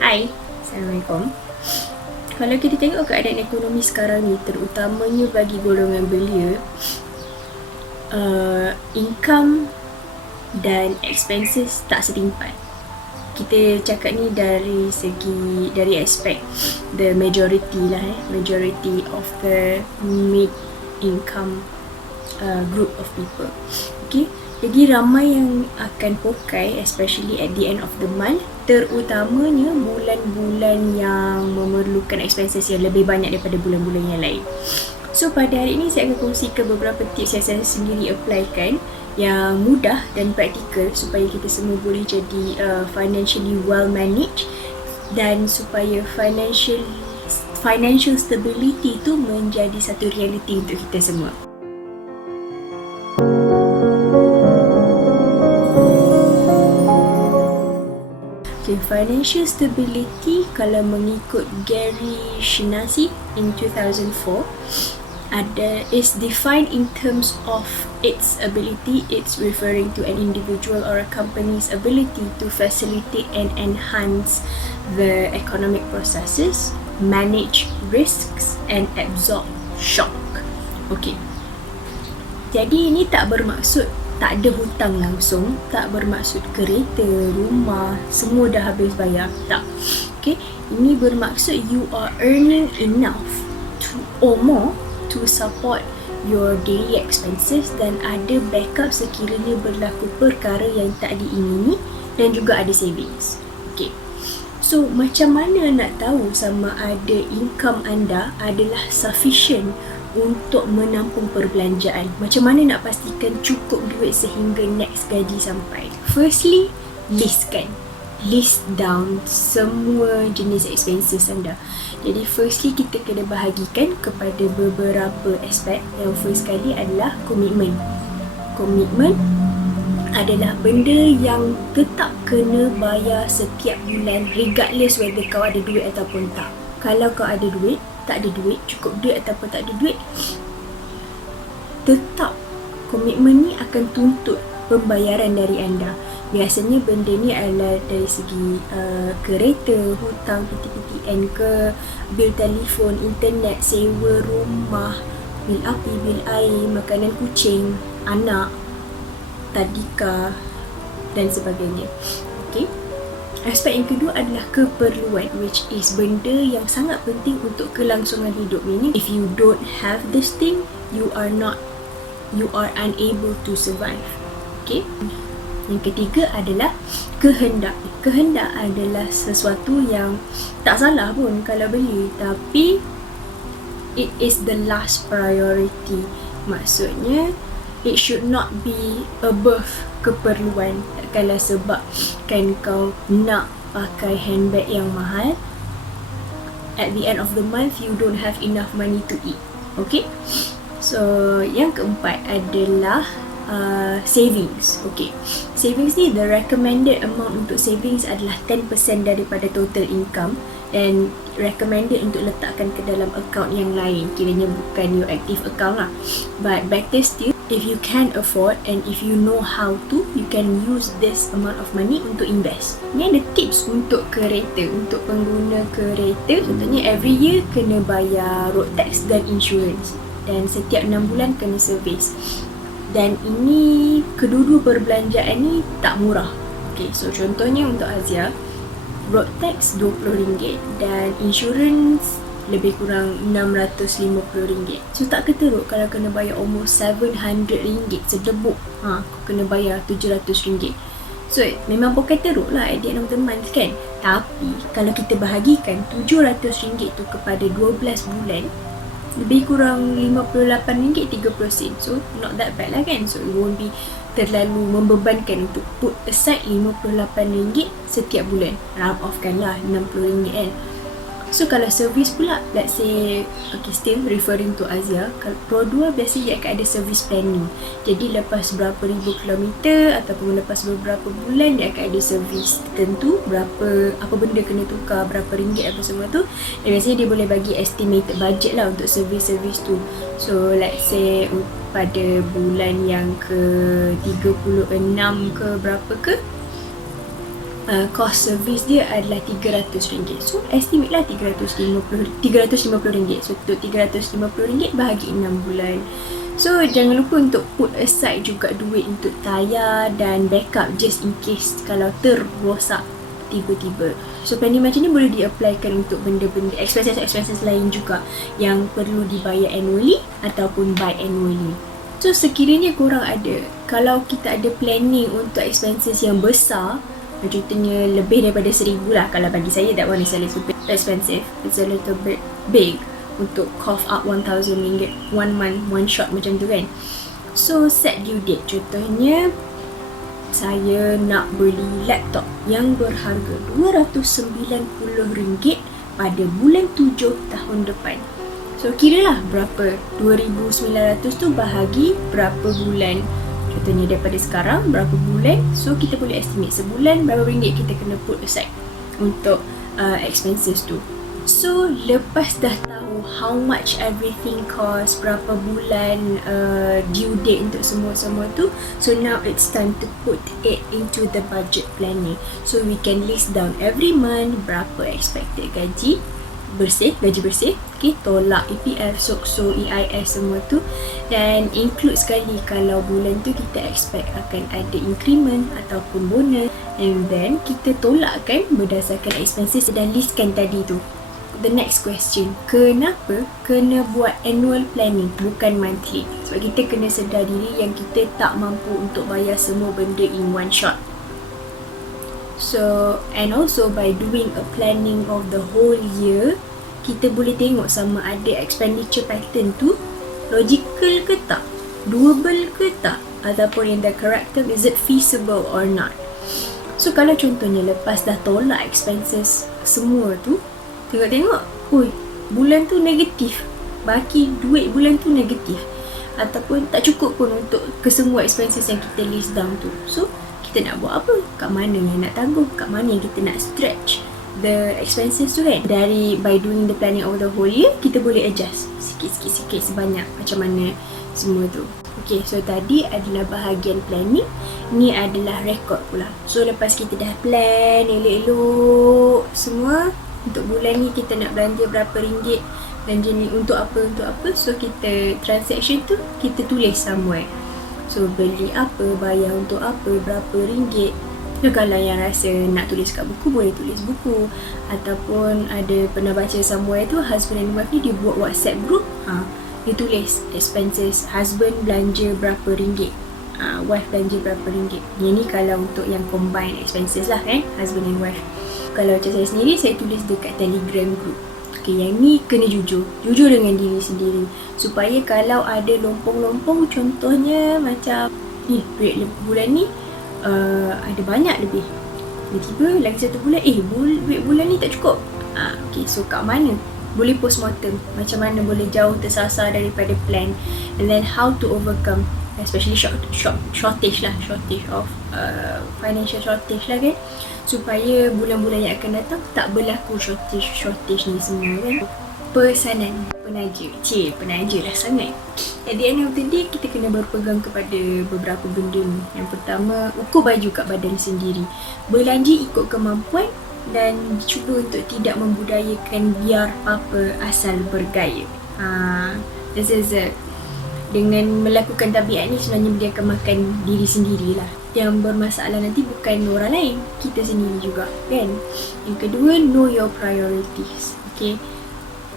Hai, Assalamualaikum. Kalau kita tengok keadaan ekonomi sekarang ni, terutamanya bagi golongan belia, income dan expenses tak setimpan. Kita cakap ni dari aspek the majority lah, majority of the mid income group of people. Okay, jadi ramai yang akan pokai, especially at the end of the month, terutamanya bulan-bulan yang memerlukan expenses yang lebih banyak daripada bulan-bulan yang lain. So pada hari ini saya akan kongsikan beberapa tips yang saya sendiri applykan yang mudah dan praktikal supaya kita semua boleh jadi financially well managed dan supaya financial stability tu menjadi satu reality untuk kita semua. Financial stability, kalau mengikut Gary Shinasi in 2004, is defined in terms of its ability. It's referring to an individual or a company's ability to facilitate and enhance the economic processes, manage risks and absorb shock. Okay, jadi ini tak bermaksud tak ada hutang langsung, tak bermaksud kereta, rumah, semua dah habis bayar, tak. Okay, ini bermaksud you are earning enough or more to support your daily expenses dan ada backup sekiranya berlaku perkara yang tak diingini dan juga ada savings. Okay, so macam mana nak tahu sama ada income anda adalah sufficient untuk menampung perbelanjaan? Macam mana nak pastikan cukup duit sehingga next gaji sampai? Firstly, list down semua jenis expenses anda. Jadi firstly kita kena bahagikan kepada beberapa aspek. Yang first kali adalah komitmen. Komitmen adalah benda yang tetap kena bayar setiap bulan regardless whether kau ada duit ataupun tak. Kalau kau ada duit, tak ada duit, cukup duit ataupun tak ada duit, tetap komitmen ni akan tuntut pembayaran dari anda. Biasanya benda ni adalah dari segi kereta, hutang PTPTN ke, bil telefon, internet, sewa rumah, bil api, bil air, makanan kucing, anak, tadika dan sebagainya. Okay, aspek yang kedua adalah keperluan, which is benda yang sangat penting untuk kelangsungan hidup. Meaning, if you don't have this thing, you are unable to survive. Okay. Yang ketiga adalah kehendak. Kehendak adalah sesuatu yang tak salah pun kalau beli, tapi it is the last priority. Maksudnya, it should not be above keperluan. Takkanlah sebab kan kau nak pakai handbag yang mahal, at the end of the month you don't have enough money to eat. Okay, so yang keempat adalah savings. Okay, savings ni, the recommended amount untuk savings adalah 10% daripada total income dan recommended untuk letakkan ke dalam account yang lain, kiranya bukan your active account lah. But better still, if you can afford and if you know how to, you can use this amount of money untuk invest. Ni ada tips untuk kereta, untuk pengguna kereta. Contohnya every year kena bayar road tax dan insurance, dan setiap 6 bulan kena service. Dan ini kedua-dua perbelanjaan ni tak murah. Okay, so contohnya untuk Azia, road tax RM20 dan insurance lebih kurang RM650. So tak keteruk kalau kena bayar almost RM700 sedebuk. Kau kena bayar RM700. So memang pokai teruk lah at the end of the month kan. Tapi kalau kita bahagikan RM700 tu kepada 12 bulan, lebih kurang RM58.30. So not that bad lah kan. So it won't be terlalu membebankan untuk put aside RM58 setiap bulan. Round off kan lah RM60 kan. So kalau servis pula, let's say, okay, still referring to Azia, kalau Pro 2 biasanya dia akan ada service planning. Jadi lepas berapa ribu kilometer ataupun lepas beberapa bulan dia akan ada servis tertentu, berapa, apa benda kena tukar, berapa ringgit apa semua tu. Dan biasanya dia boleh bagi estimated budget lah untuk servis-servis tu. So let's say pada bulan yang ke 36 ke berapa ke, cost service dia adalah RM300. So estimate lah RM350. So untuk RM350 bahagi 6 bulan. So jangan lupa untuk put aside juga duit untuk tayar dan backup just in case kalau terrosak tiba-tiba. So planning macam ni boleh di-applykan untuk benda-benda expenses lain juga yang perlu dibayar annually ataupun biannually. So sekiranya korang ada, kalau kita ada planning untuk expenses yang besar, contohnya lebih daripada 1,000 lah, kalau bagi saya that one is a little bit expensive, it's a little bit big untuk cough up RM1,000 one month, one shot macam tu kan. So set due date, contohnya saya nak beli laptop yang berharga RM290 pada bulan 7 tahun depan. So kiralah berapa 2,900 tu bahagi berapa bulan. Contohnya daripada sekarang berapa bulan. So kita boleh estimate sebulan berapa ringgit kita kena put aside untuk expenses tu. So lepas dah tahu how much everything cost, berapa bulan due date untuk semua-semua tu, so now it's time to put it into the budget planning. So we can list down every month berapa expected gaji bersih, okay, tolak EPF, sokso, EIS semua tu, dan include sekali kalau bulan tu kita expect akan ada increment ataupun bonus, and then kita tolakkan berdasarkan expenses dan listkan tadi tu. The next question, kenapa kena buat annual planning bukan monthly? Sebab kita kena sedar diri yang kita tak mampu untuk bayar semua benda in one shot. So, and also by doing a planning of the whole year, kita boleh tengok sama ada expenditure pattern tu logical ke tak, doable ke tak, ataupun in the correct term, is it feasible or not. So, kalau contohnya lepas dah tolak expenses semua tu, tengok-tengok, oi, bulan tu negatif, baki duit bulan tu negatif, ataupun tak cukup pun untuk kesemua expenses yang kita list down tu. So, kita nak buat apa? Kat mana yang nak tanggung? Kat mana yang kita nak stretch the expenses tu kan? By doing the planning over the whole year, kita boleh adjust sikit sebanyak macam mana semua tu. Okay, so tadi adalah bahagian planning. Ni adalah record pula. So lepas kita dah plan elok-elok semua, untuk bulan ni kita nak belanja berapa ringgit, belanja ni untuk apa. So kita transaction tu kita tulis somewhere. So beli apa, bayar untuk apa, berapa ringgit. So, kalau yang rasa nak tulis kat buku, boleh tulis buku. Ataupun ada pernah baca somewhere tu, husband and wife ni dia buat WhatsApp group, dia tulis expenses, husband belanja berapa ringgit, wife belanja berapa ringgit. Yang ni kalau untuk yang combined expenses lah kan, husband and wife. Kalau macam saya sendiri, saya tulis dekat Telegram group. Okay, yang ni kena jujur dengan diri sendiri, supaya kalau ada lompong-lompong, contohnya macam ni, duit bulan ni ada banyak lebih, tiba-tiba lagi satu bulan, duit bulan ni tak cukup. Okay, so kat mana boleh postmortem, macam mana boleh jauh tersasar daripada plan, and then how to overcome, especially shortage of financial shortage lah kan, supaya bulan-bulan yang akan datang tak berlaku shortage ni semua kan. Pesanan penaja lah sangat. At the end of the day, kita kena berpegang kepada beberapa benda ni. Yang pertama, ukur baju kat badan sendiri, belanja ikut kemampuan, dan cuba untuk tidak membudayakan biar apa asal bergaya. This is it. Dengan melakukan tabiat ni, sebenarnya dia akan makan diri sendirilah. Yang bermasalah nanti bukan orang lain, kita sendiri juga kan. Yang kedua, know your priorities. Okay,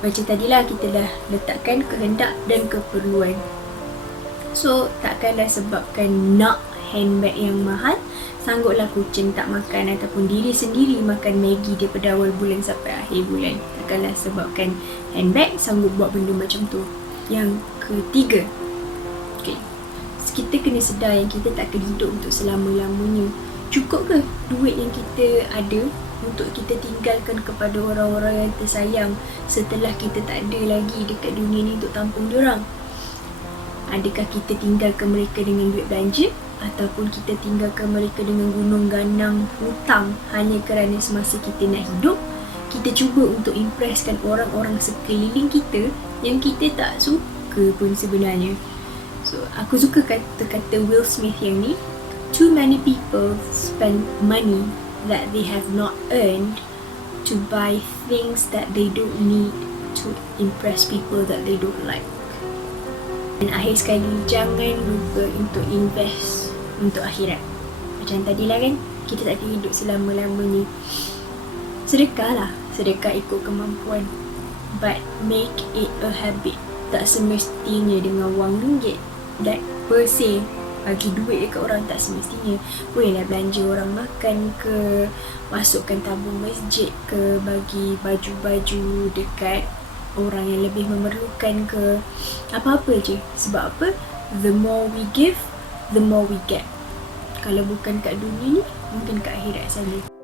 macam tadilah kita dah letakkan kehendak dan keperluan. So takkanlah sebabkan nak handbag yang mahal, sangguplah kucing tak makan, ataupun diri sendiri makan Maggi daripada awal bulan sampai akhir bulan. Takkanlah sebabkan handbag sanggup buat benda macam tu. Yang ketiga, okay, kita kena sedar yang kita tak akan hidup untuk selama-lamanya. Cukup ke duit yang kita ada untuk kita tinggalkan kepada orang-orang yang tersayang setelah kita tak ada lagi dekat dunia ni untuk tampung diorang? Adakah kita tinggalkan mereka dengan duit belanja, ataupun kita tinggalkan mereka dengan gunung ganang hutang hanya kerana semasa kita nak hidup, kita cuba untuk impresskan orang-orang sekeliling kita yang kita tak suka pun sebenarnya. So, aku suka kata-kata Will Smith yang ni, too many people spend money that they have not earned to buy things that they don't need to impress people that they don't like. Dan akhir sekali, jangan lupa untuk invest untuk akhirat. Macam tadilah kan, kita tak ada hidup selama-lamanya. Sedekah ikut kemampuan, but make it a habit. Tak semestinya dengan wang ringgit. That per se, bagi duit dekat orang tak semestinya. Bolehlah belanja orang makan ke, masukkan tabung masjid ke, bagi baju-baju dekat orang yang lebih memerlukan ke, apa-apa je. Sebab apa? The more we give, the more we get. Kalau bukan kat dunia ni, mungkin kat akhirat sana.